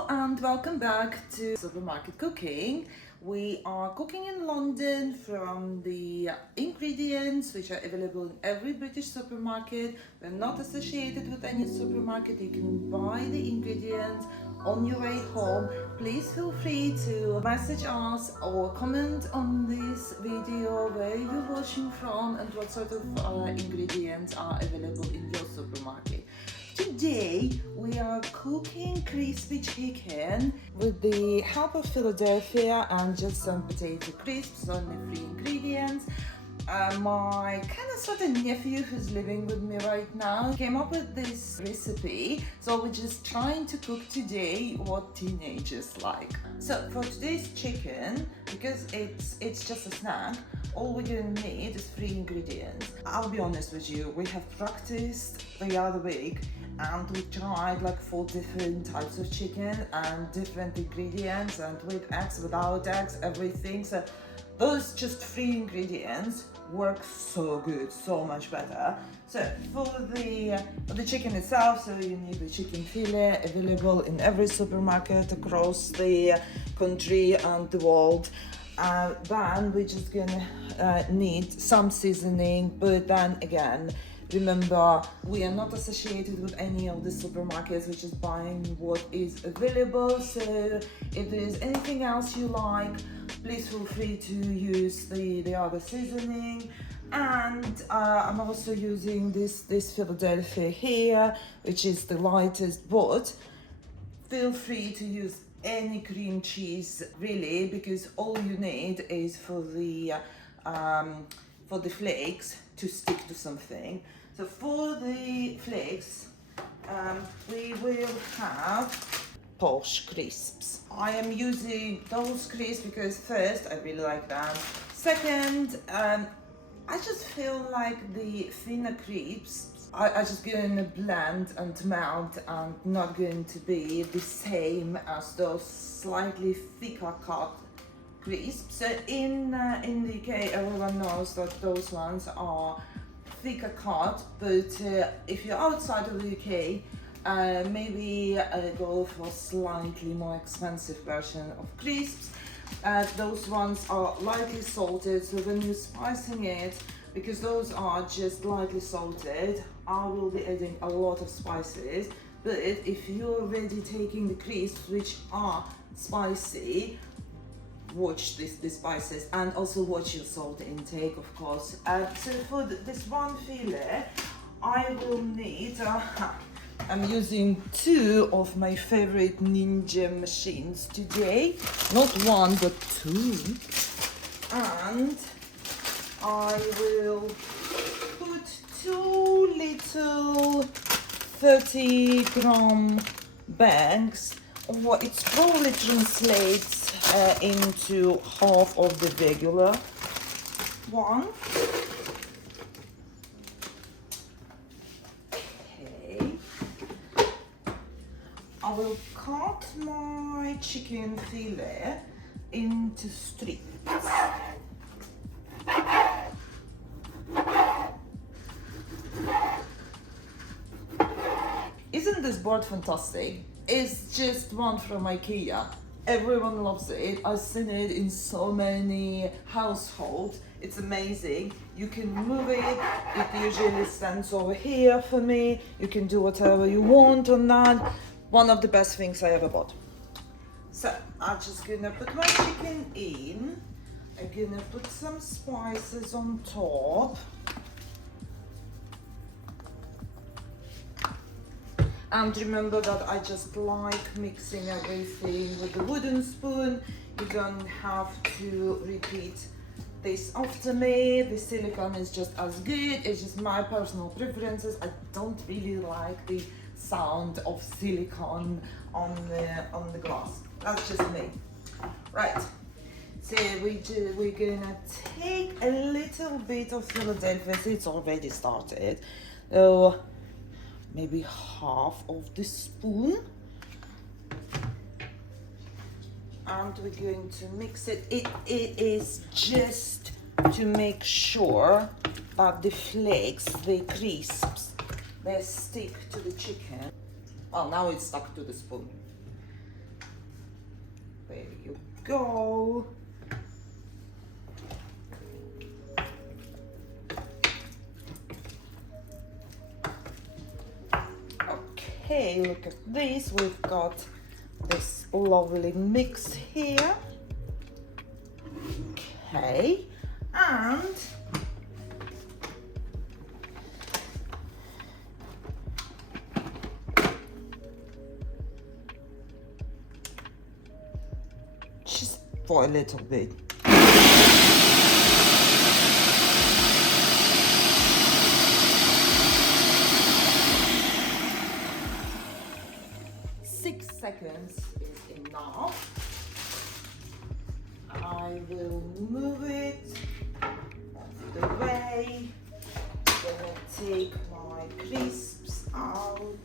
Hello and welcome back to Supermarket Cooking. We are cooking in London from the ingredients which are available in every British supermarket. We're not associated with any supermarket. You can buy the ingredients on your way home. Please feel free to message us or comment on this video where you're watching from and what sort of ingredients are available in your supermarket. Today we are cooking crispy chicken with the help of Philadelphia and just some potato crisps, only 3 ingredients. My kind of sort of nephew who's living with me right now came up with this recipe, so we're just trying to cook today what teenagers like. So for today's chicken, because it's just a snack, all we're going to need is 3 ingredients. I'll be honest with you, we have practiced the other week and we tried like 4 different types of chicken and different ingredients, and with eggs, without eggs, everything. So those just 3 ingredients work so good, so much better. So for the chicken itself, so you need the chicken fillet available in every supermarket across the country and the world. Then we're just gonna need some seasoning, but then again, remember, we are not associated with any of the supermarkets. We're just buying what is available. So if there is anything else you like, please feel free to use the other seasoning. And I'm also using this Philadelphia here, which is the lightest, but feel free to use any cream cheese really, because all you need is for the flakes to stick to something. So for the flakes, we will have Posh crisps. I am using those crisps because first, I really like them. Second, I just feel like the thinner crisps are just going to blend and melt and not going to be the same as those slightly thicker cut crisps. So in the UK, everyone knows that those ones are thicker cut, but if you're outside of the UK, maybe go for a slightly more expensive version of crisps. Those ones are lightly salted, so when you're spicing it, because those are just lightly salted, I will be adding a lot of spices. But if you're already taking the crisps which are spicy, watch the spices and also watch your salt intake, of course. So for this one fillet, I will need I'm using 2 of my favorite Ninja machines today, not 1 but 2, and I will put 2 little 30-gram bags. What it probably translates into half of the regular one. Okay. I will cut my chicken fillet into strips. Isn't this board fantastic? It's just one from IKEA. Everyone loves it. I've seen it in so many households. It's amazing. You can move it. It usually stands over here for me. You can do whatever you want on that. One of the best things I ever bought. So I'm just gonna put my chicken in. I'm gonna put some spices on top. And remember that I just like mixing everything with a wooden spoon. You don't have to repeat this after me. The silicone is just as good. It's just my personal preferences. I don't really like the sound of silicone on the glass. That's just me. Right. So we're gonna take a little bit of Philadelphia. It's already started. So maybe half of the spoon, and we're going to mix it. It is just to make sure that the flakes, the crisps, they stick to the chicken. Well, now it's stuck to the spoon. There you go. Okay, look at this. We've got this lovely mix here. Okay, and just for a little bit. Seconds is enough. I will move it out of the way. Gonna take my crisps out.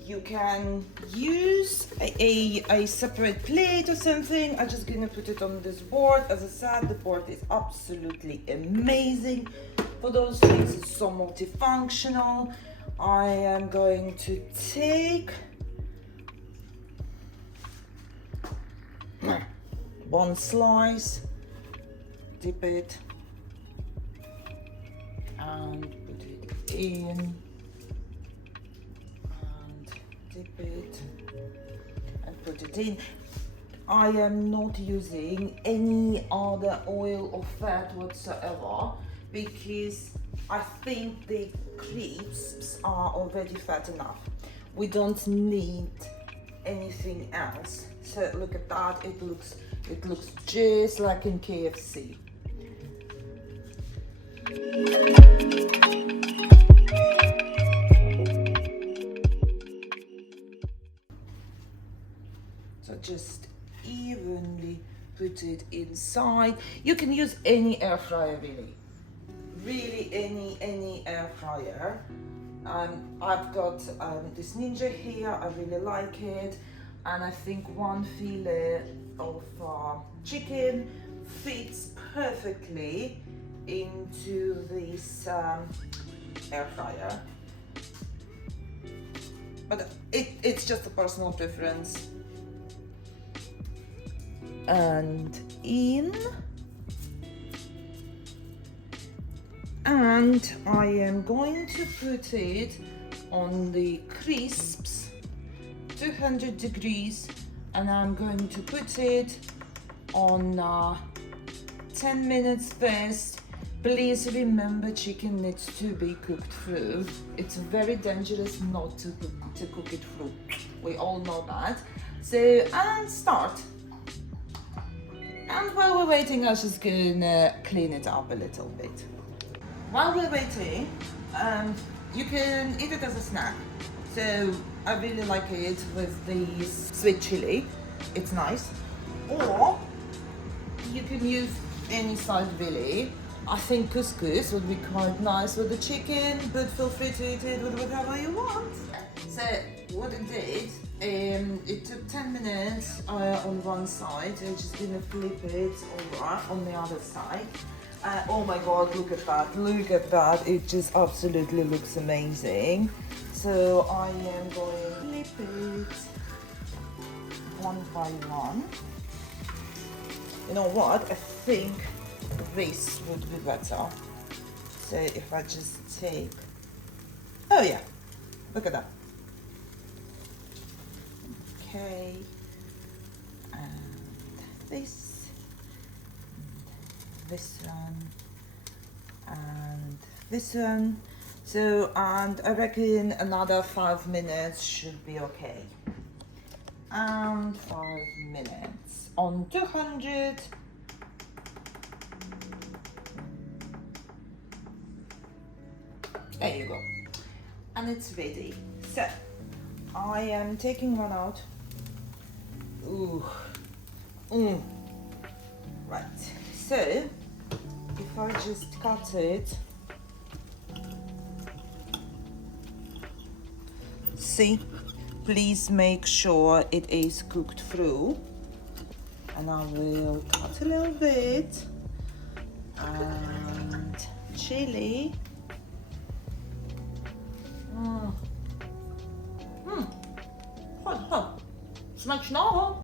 You can use a separate plate or something. I'm just gonna put it on this board. As I said, the board is absolutely amazing. For those things, it's so multifunctional. I am going to take one slice, dip it, and put it in, and dip it, and put it in. I am not using any other oil or fat whatsoever, because I think the crisps are already fat enough. We don't need anything else. So look at that, it looks just like in KFC. So just evenly put it inside. You can use any air fryer really any air fryer. I've got this Ninja here. I really like it, and I think one fillet of chicken fits perfectly into this air fryer, but it's just a personal preference. And in, and I am going to put it on the crisps, 200 degrees, and I'm going to put it on 10 minutes first. Please remember, chicken needs to be cooked through. It's very dangerous not to cook it through. We all know that. So, and start. And while we're waiting, I'm just gonna clean it up a little bit. While we're waiting, you can eat it as a snack. So I really like it with the sweet chili. It's nice. Or you can use any side really. I think couscous would be quite nice with the chicken, but feel free to eat it with whatever you want. So what I did, it took 10 minutes on one side. I'm just gonna flip it over on the other side. Oh my god, look at that, it just absolutely looks amazing. So I am going to flip it one by one. You know what, I think this would be better. So if I just take, oh yeah, look at that. Okay, and this one, and this one. So, and I reckon another 5 minutes should be okay. And 5 minutes on 200. There you go. And it's ready. So, I am taking one out. Ooh. Right. So, if I just cut it, see, please make sure it is cooked through. And I will cut a little bit, and chili. Смачного!